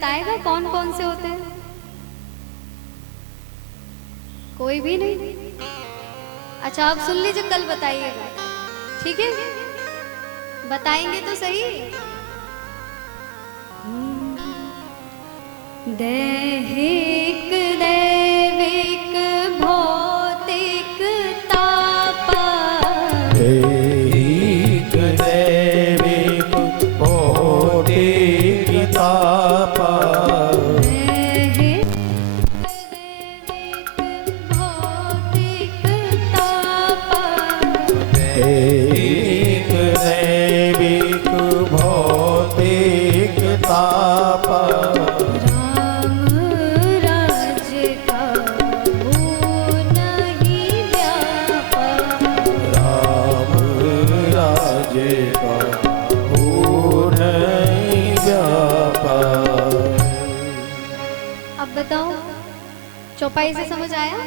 बताएगा कौन कौन से होते हैं? कोई भी नहीं? अच्छा आप सुन लीजिए, कल बताइएगा, ठीक है? बताएंगे तो सही। दैहिक दैविक भौतिक तापा, दैहिक दैविक भौतिक तापा, दैहिक दैविक भौतिक तापा, दैहिक दैविक भौतिक तापा, राम राज्य का हो नहीं व्यापा, राम राज्य का हो नहीं व्यापा। अब बताओ चौपाई से समझ आया?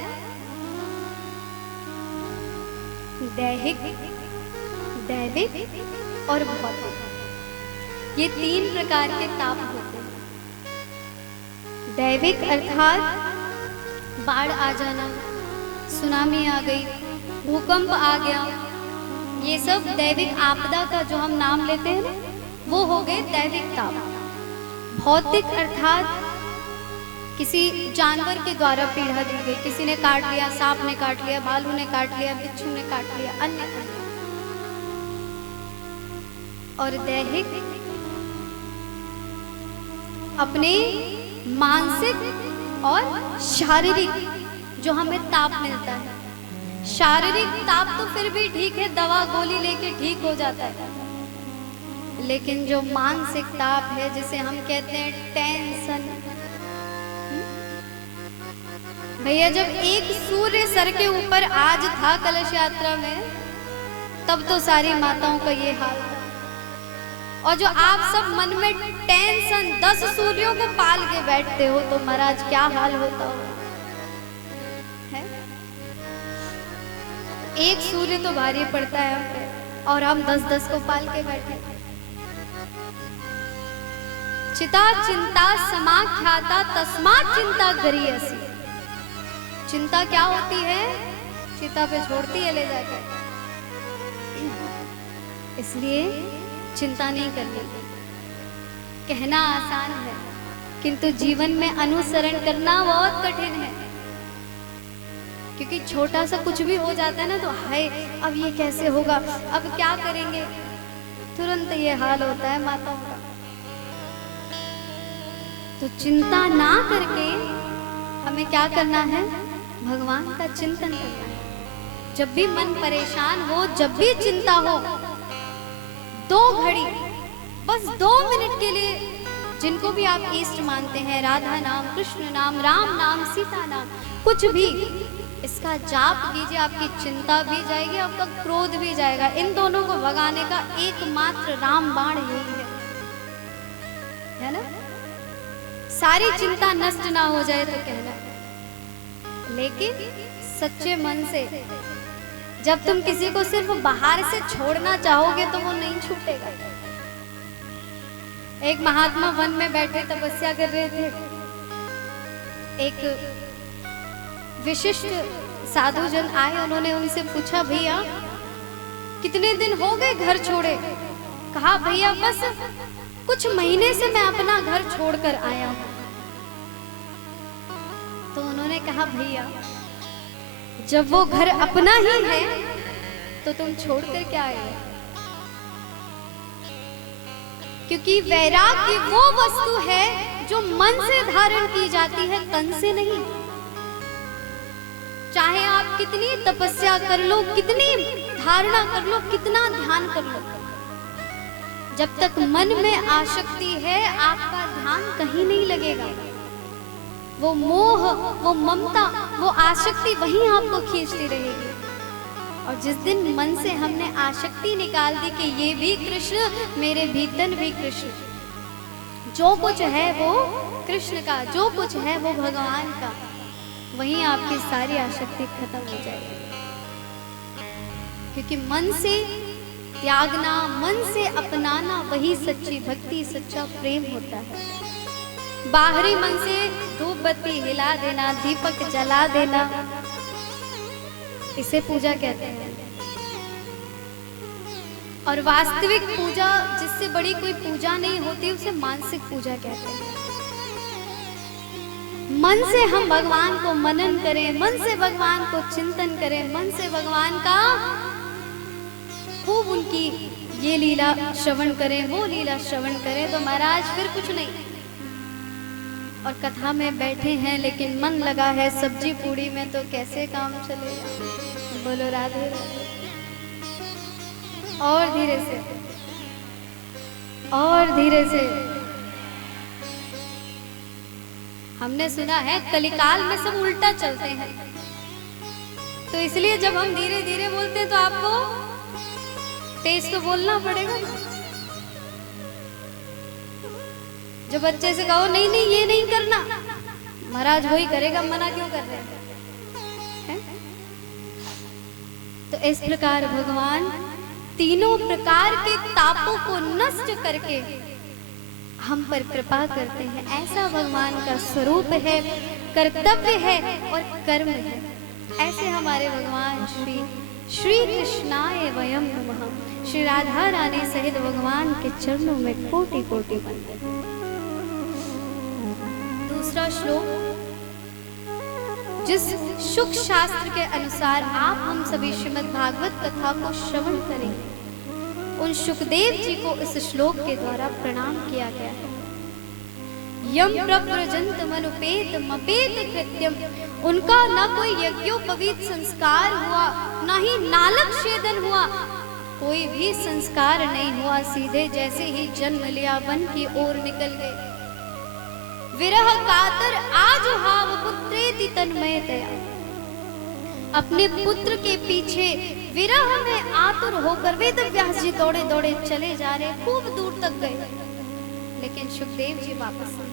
दैहिक दैविक और भौतिक, ये तीन प्रकार के ताप होते हैं। दैविक अर्थात बाढ़ आ जाना, सुनामी आ गई, भूकंप आ गया, ये सब दैविक आपदा का जो हम नाम लेते हैं ना, वो हो गए दैविक ताप। भौतिक अर्थात किसी जानवर के द्वारा पीड़ा दी गई, किसी ने काट लिया, सांप ने काट लिया, भालू ने काट लिया, बिच्छू ने काट लिया, अन्य। और दैहिक अपने मानसिक और शारीरिक जो हमें ताप मिलता है। शारीरिक ताप तो फिर भी ठीक है, दवा गोली लेके ठीक हो जाता है, लेकिन जो मानसिक ताप है जिसे हम कहते हैं टेंशन, भैया जब एक सूर्य सर के ऊपर आज था कलश यात्रा में, तब तो सारी माताओं का ये हाल था। और जो आप सब मन में टेंशन 10 सूर्यों को पाल के बैठते हो, तो महाराज क्या हाल होता हो है? एक सूर्य तो भारी पड़ता है हम पे, और हम 10-10 को पाल के बैठे। चिता चिंता समाख्याता तस्मात् चिंता गरीयसी। चिंता क्या होती है? चिता पे छोड़ती है ले जाकर। इसलिए चिंता नहीं करनी। कहना आसान है, किंतु जीवन में अनुसरण करना बहुत कठिन है। क्योंकि छोटा सा कुछ भी हो जाता है ना, तो हाय अब ये कैसे होगा, अब क्या करेंगे, तुरंत ये हाल होता है माताओं का। तो चिंता ना करके हमें क्या करना है? भगवान का चिंतन करना है। जब भी मन परेशान हो, जब भी चिंता हो, 2 घड़ी, बस 2 मिनट के लिए, जिनको भी आप इष्ट मानते हैं, राधा नाम, कृष्ण नाम, राम नाम, सीता नाम, कुछ भी, इसका जाप कीजिए। आपकी चिंता भी जाएगी, आपका क्रोध भी जाएगा। इन दोनों को भगाने का एकमात्र रामबाण यही है ना? सारी चिंता नष्ट ना हो जाए तो कहना, लेकिन सच्चे मन से जब तुम किसी को सिर्फ बाहर से छोड़ना चाहोगे तो वो नहीं छूटेगा। एक महात्मा वन में बैठे तपस्या कर रहे थे। एक विशिष्ट साधु जन आए, उन्होंने उनसे पूछा, भैया कितने दिन हो गए घर छोड़े? कहा भैया बस कुछ महीने से मैं अपना घर छोड़कर आया हूं। तो उन्होंने कहा भैया जब वो घर अपना ही है तो तुम छोड़कर क्या आए? क्योंकि वैराग्य वो वस्तु है जो मन से धारण की जाती है, तन से नहीं। चाहे आप कितनी तपस्या कर लो, कितनी धारणा कर लो, कितना ध्यान कर लो, जब तक मन में आसक्ति है आपका ध्यान कहीं नहीं लगेगा। वो मोह, वो ममता, वो आसक्ति वहीं आपको खींचती रहेगी। और जिस दिन मन से हमने आसक्ति निकाल दी कि ये भी कृष्ण, मेरे भीतर भी कृष्ण, जो कुछ है वो कृष्ण का, जो कुछ है वो भगवान का, वहीं आपकी सारी आसक्ति खत्म हो जाएगी। क्योंकि मन से त्यागना, मन से अपनाना, वही सच्ची भक्ति, सच्चा प्रेम होता है। बाहरी मन से धूप बत्ती हिला देना, दीपक जला देना, इसे पूजा कहते हैं। और वास्तविक पूजा, जिससे बड़ी कोई पूजा नहीं होती, उसे मानसिक पूजा कहते हैं। मन से हम भगवान को मनन करें, मन से भगवान को चिंतन करें, मन से भगवान का खूब उनकी ये लीला श्रवण करें, वो लीला श्रवण करें, तो महाराज फिर कुछ नहीं। और कथा में बैठे हैं लेकिन मन लगा है सब्जी पूड़ी में, तो कैसे काम चलेगा? बोलो राधे राधे। और धीरे से, और धीरे से। हमने सुना है कलिकाल में सब उल्टा चलते हैं, तो इसलिए जब हम धीरे धीरे बोलते हैं तो आपको तेज तो बोलना पड़ेगा ना। जो बच्चे से कहो नहीं नहीं ये नहीं करना, महाराज वही करेगा, मना क्यों कर रहे हैं? तो इस प्रकार भगवान तीनों प्रकार के तापों को नष्ट करके हम पर कृपा करते हैं। ऐसा भगवान का स्वरूप है, कर्तव्य है और कर्म है। ऐसे हमारे भगवान श्री कृष्णाय वयम नमः, श्री राधा रानी सहित भगवान के चरणों में कोटि कोटि वंदन। दूसरा श्लोक, जिस शुक शास्त्र के अनुसार आप हम सभी श्रीमद् भागवत कथा को श्रवण करेंगे, उन शुकदेव जी को इस श्लोक के द्वारा प्रणाम किया गया है। यम प्रव्रजंत मनुपेत मपेत कृत्यम, उनका न कोई यज्ञोपवीत संस्कार हुआ, न ही नालक छेदन हुआ, कोई भी संस्कार नहीं हुआ, सीधे जैसे ही जन्म लिया वन की ओर निकल गए। विरह कातर आज हाव पुत्रेति तन्मयतया, अपने पुत्र के पीछे विरह में आतुर होकर वेद व्यास जी दौड़े दौड़े चले जा रहे, खूब दूर तक गए, लेकिन सुखदेव जी वापस आए।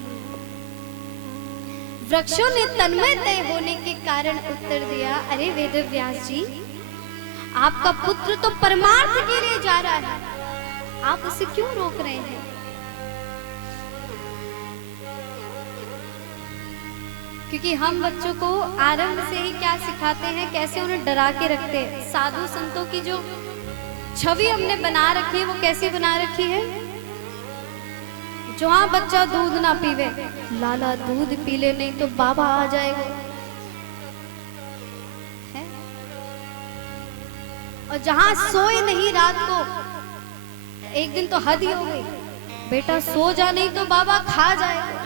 वृक्षों ने तन्मय तय होने के कारण उत्तर दिया, अरे वेद व्यास जी, आपका पुत्र तो परमार्थ के लिए जा रहा है, आप उसे क्यों रोक रहे हैं? क्योंकि हम बच्चों को आरंभ से ही क्या सिखाते हैं, कैसे उन्हें डरा के रखते हैं। साधु संतों की जो छवि हमने बना रखी है, वो कैसी बना रखी है? जहाँ बच्चा दूध ना पीवे, लाला दूध पी ले नहीं तो बाबा आ जाएगा, है? और जहाँ सोए नहीं रात को, एक दिन तो हद ही हो गई, बेटा सो जा नहीं तो बाबा खा जाएगा।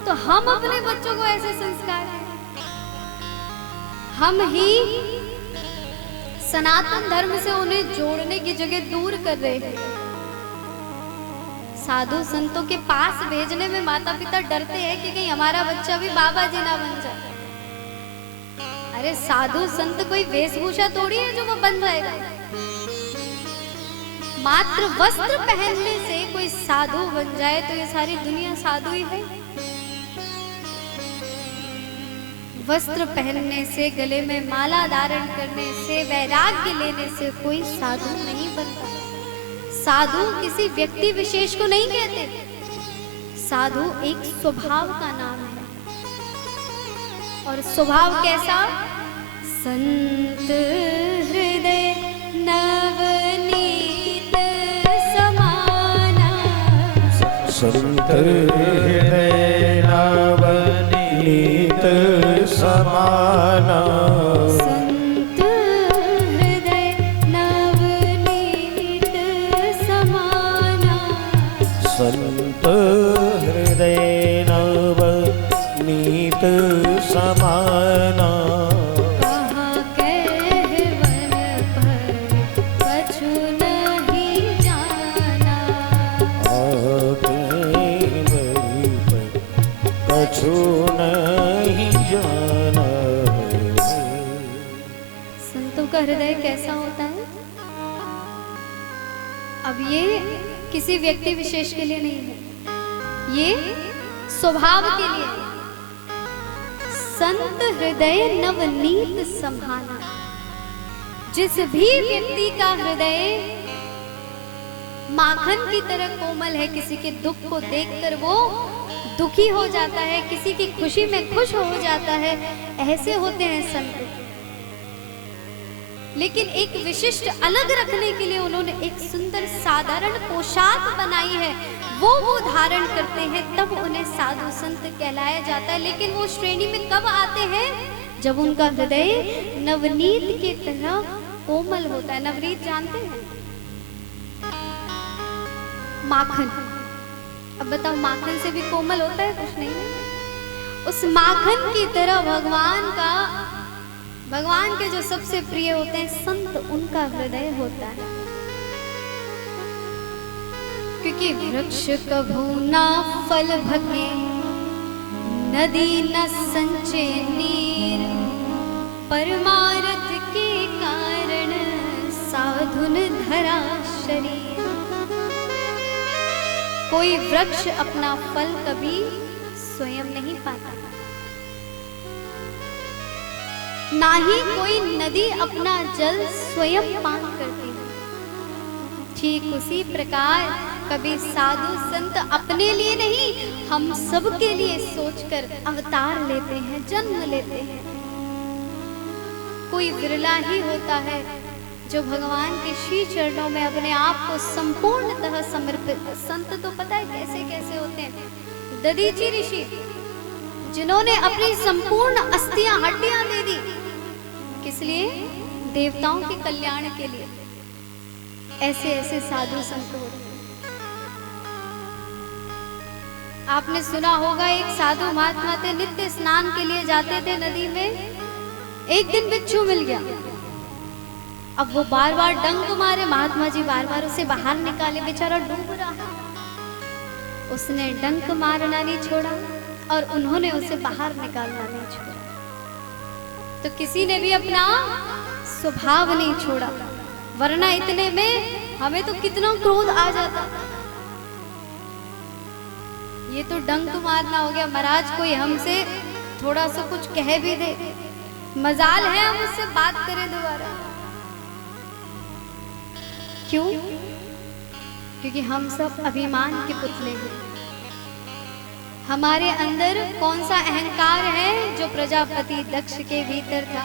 तो हम अपने बच्चों को ऐसे संस्कार दें, हम ही सनातन धर्म से उन्हें जोड़ने की जगह दूर कर रहे हैं। साधु संतों के पास भेजने में माता पिता डरते हैं कि कहीं हमारा बच्चा भी बाबा जी ना बन जाए। अरे साधु संत कोई वेशभूषा थोड़ी है जो वो बन जाएगा। मात्र वस्त्र पहनने से कोई साधु बन जाए तो ये सारी दुनिया साधु ही है। वस्त्र पहनने से, गले में माला धारण करने से, वैराग्य लेने से कोई साधु नहीं बनता। साधु किसी व्यक्ति विशेष को नहीं कहते, साधु एक स्वभाव का नाम है। और स्वभाव कैसा? संत हृदय नवनीत समाना, संत हृदय नवनीत समाना, संत हृदय नवनीत समाना, संत हृदय नवनीत समाना, कहा कहवन पर कछु नहीं जाना, कछु नहीं जाना। संतों का हृदय कैसा होता है? अब ये किसी व्यक्ति विशेष के लिए नहीं है, ये स्वभाव के लिए है। संत हृदय नवनीत संभाना, जिस भी व्यक्ति का हृदय माखन की तरह कोमल है, किसी के दुख को देखकर वो दुखी हो जाता है, किसी की खुशी में खुश हो जाता है। ऐसे होते हैं संत। लेकिन एक विशिष्ट अलग रखने के लिए उन्होंने एक सुंदर साधारण पोशाक बनाई है, वो धारण करते हैं, तब उन्हें साधु संत कहलाया जाता है। लेकिन वो श्रेणी में कब आते हैं? जब उनका हृदय नवनीत की तरह कोमल होता है। नवनीत जानते हैं? माखन। अब बताओ, माखन से भी कोमल होता है? कुछ नहीं। उस माखन की तरह भगवान के जो सबसे प्रिय होते हैं संत, उनका हृदय होता है। क्योंकि वृक्ष कभू ना फल भगे, नदी न संचय नीर, परमार्थ के कारण साधुन धरा शरीर। कोई वृक्ष अपना फल कभी स्वयं नहीं पाता, ना ही कोई नदी अपना जल स्वयं पान करती है। ठीक उसी प्रकार कभी साधु संत अपने लिए नहीं, हम सब के लिए सोचकर अवतार लेते हैं, जन्म लेते हैं। कोई विरला ही होता है जो भगवान के श्री चरणों में अपने आप को संपूर्णतः समर्पित। संत तो पता है कैसे कैसे होते हैं? दधीची ऋषि, जिन्होंने अपनी संपूर्ण अस्थियां, हड्डियां दे दी, किस लिए? देवताओं के कल्याण के लिए। ऐसे ऐसे साधु संत होते हैं। आपने सुना होगा, एक साधु महात्मा थे, नित्य स्नान के लिए जाते थे नदी में। एक दिन बिच्छू मिल गया। अब वो बार बार डंक मारे, महात्मा जी बार बार उसे बाहर निकाले, बेचारा डूब रहा। उसने डंक मारना नहीं छोड़ा और उन्होंने उसे बाहर निकालना नहीं छोड़ा। तो किसी ने भी अपना स्वभाव नहीं छोड़ा, वरना इतने में हमें तो कितना क्रोध आ जाता। ये तो डंक मारना हो गया, महाराज कोई हमसे थोड़ा सा कुछ कह भी दे, मजाल है हम उससे बात करें दोबारा। क्यों? क्योंकि हम सब अभिमान के पुतले हैं। हमारे अंदर कौन सा अहंकार है जो प्रजापति दक्ष के भीतर था?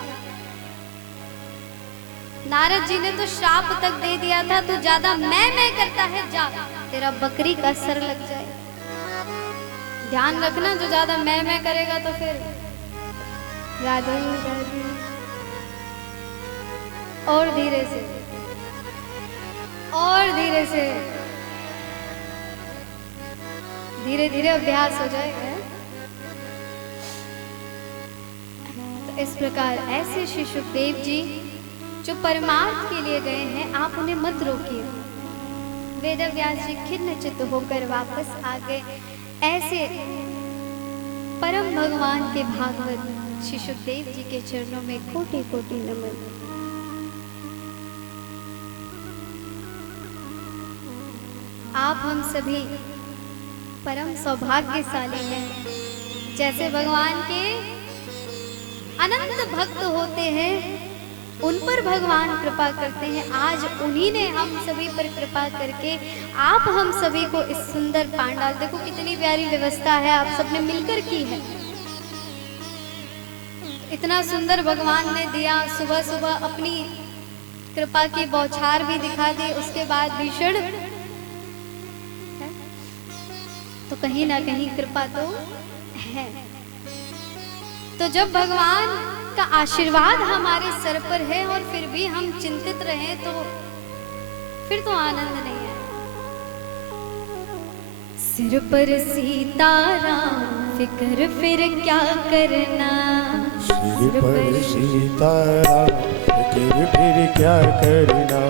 नारद जी ने तो श्राप तक दे दिया था, तू ज्यादा मैं करता है, जा तेरा बकरी का सर लग जाए। ध्यान रखना, जो ज्यादा मैं करेगा तो फिर राधे राधे। और धीरे से, और धीरे से, धीरे धीरे अभ्यास हो जाएगा। तो इस प्रकार ऐसे श्री सुखदेव जी जो परमार्थ के लिए गए हैं, आप उन्हें मत रोकिए। वेदव्यास जी खिन्न चित्त होकर वापस आ गए। ऐसे परम भगवान के भागवत श्री सुखदेव जी के चरणों में कोटि कोटि नमन। आप हम सभी परम सौभाग्यशाली हैं। जैसे भगवान के अनंत भक्त होते हैं, उन पर भगवान कृपा करते हैं। आज उन्हीं ने हम सभी पर कृपा करके आप हम सभी को इस सुंदर पांडाल, देखो कितनी प्यारी व्यवस्था है, आप सबने मिलकर की है। इतना सुंदर भगवान ने दिया। सुबह सुबह अपनी कृपा की बौछार भी दिखा दी, उसके बाद भीषण, तो कहीं ना कहीं कृपा तो है। तो जब भगवान का आशीर्वाद हमारे सर पर है और फिर भी हम चिंतित रहे, तो फिर तो आनंद नहीं है। सिर पर सीताराम, फिक्र फिर क्या करना। सिर पर सीताराम, फिक्र फिर क्या करना।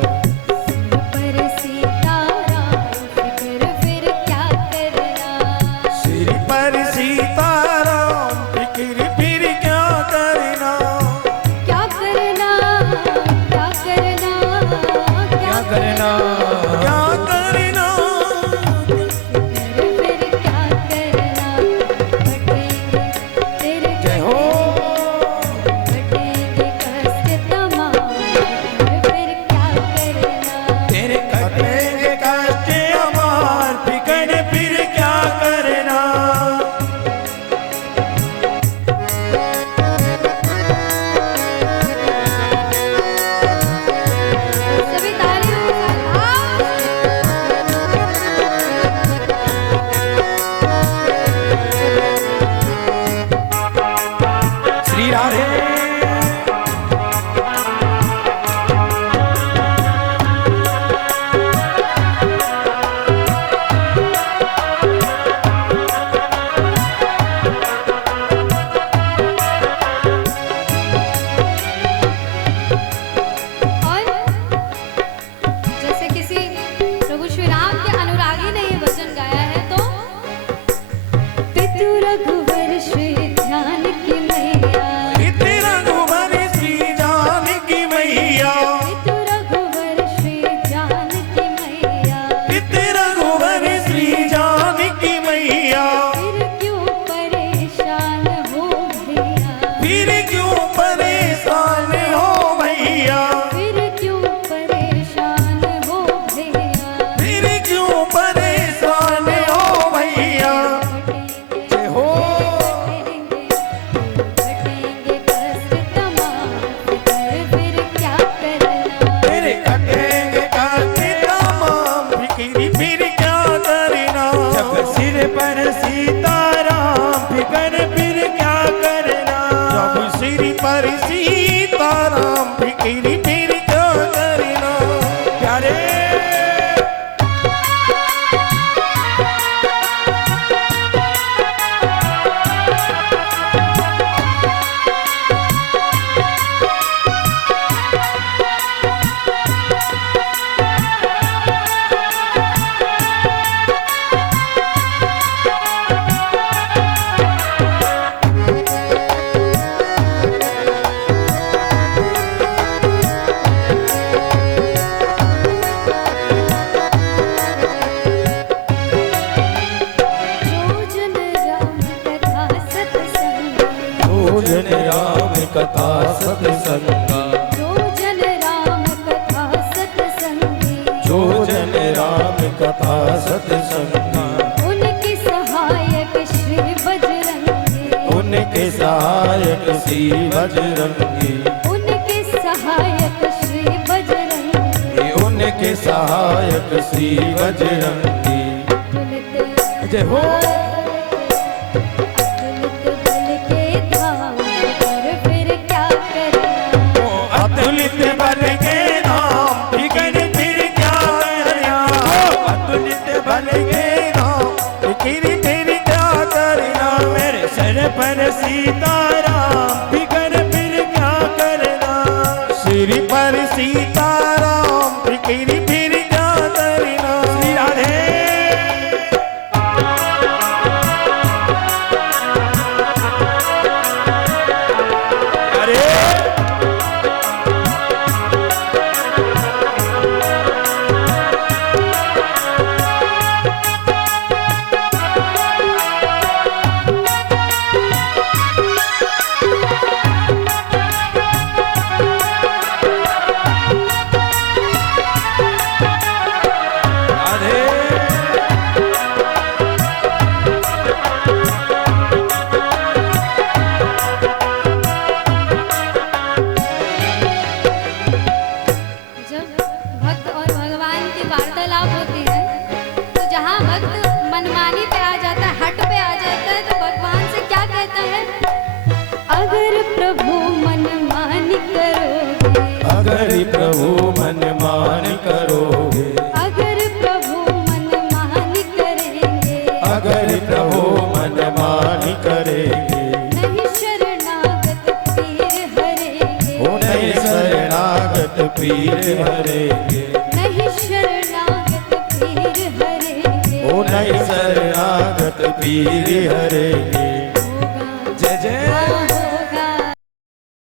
कथा सत्संगा, जो जन राम कथा सत्संगी, जो जन राम कथा सत्संगा, उनके सहायक श्री बजरंगी, उनके सहायक श्री बजरंगी, उनके सहायक श्री बजरंगी, उनके सहायक श्री बजरंगी। अतुलित जय हो। अतुलित बल के धाम, फिर क्या करना, अतुलित बल के नाम, फिर क्या करना, मेरे सर पर सीताराम, फिकर फिर क्या करना, सिर पर सीताराम, फिकर फिर क्या करना। श्री राधे। अरे जब भक्त और भगवान की वार्तालाप होती है, तो जहाँ भक्त मनमानी पे आ जाता है, हट पे आ जाता है, तो भगवान से क्या कहता है? अगर प्रभु मनमानी करोगे, अगर प्रभु मनमानी करोगे, अगर प्रभु मनमानी करेंगे, अगर प्रभु मनमानी करेंगे, नहीं शरणागत पीर हरेंगे, हो नहीं शरणागत पीर हरेंगे, नहीं शरणागत पीर हरेंगे, हो नहीं शरणागत पीर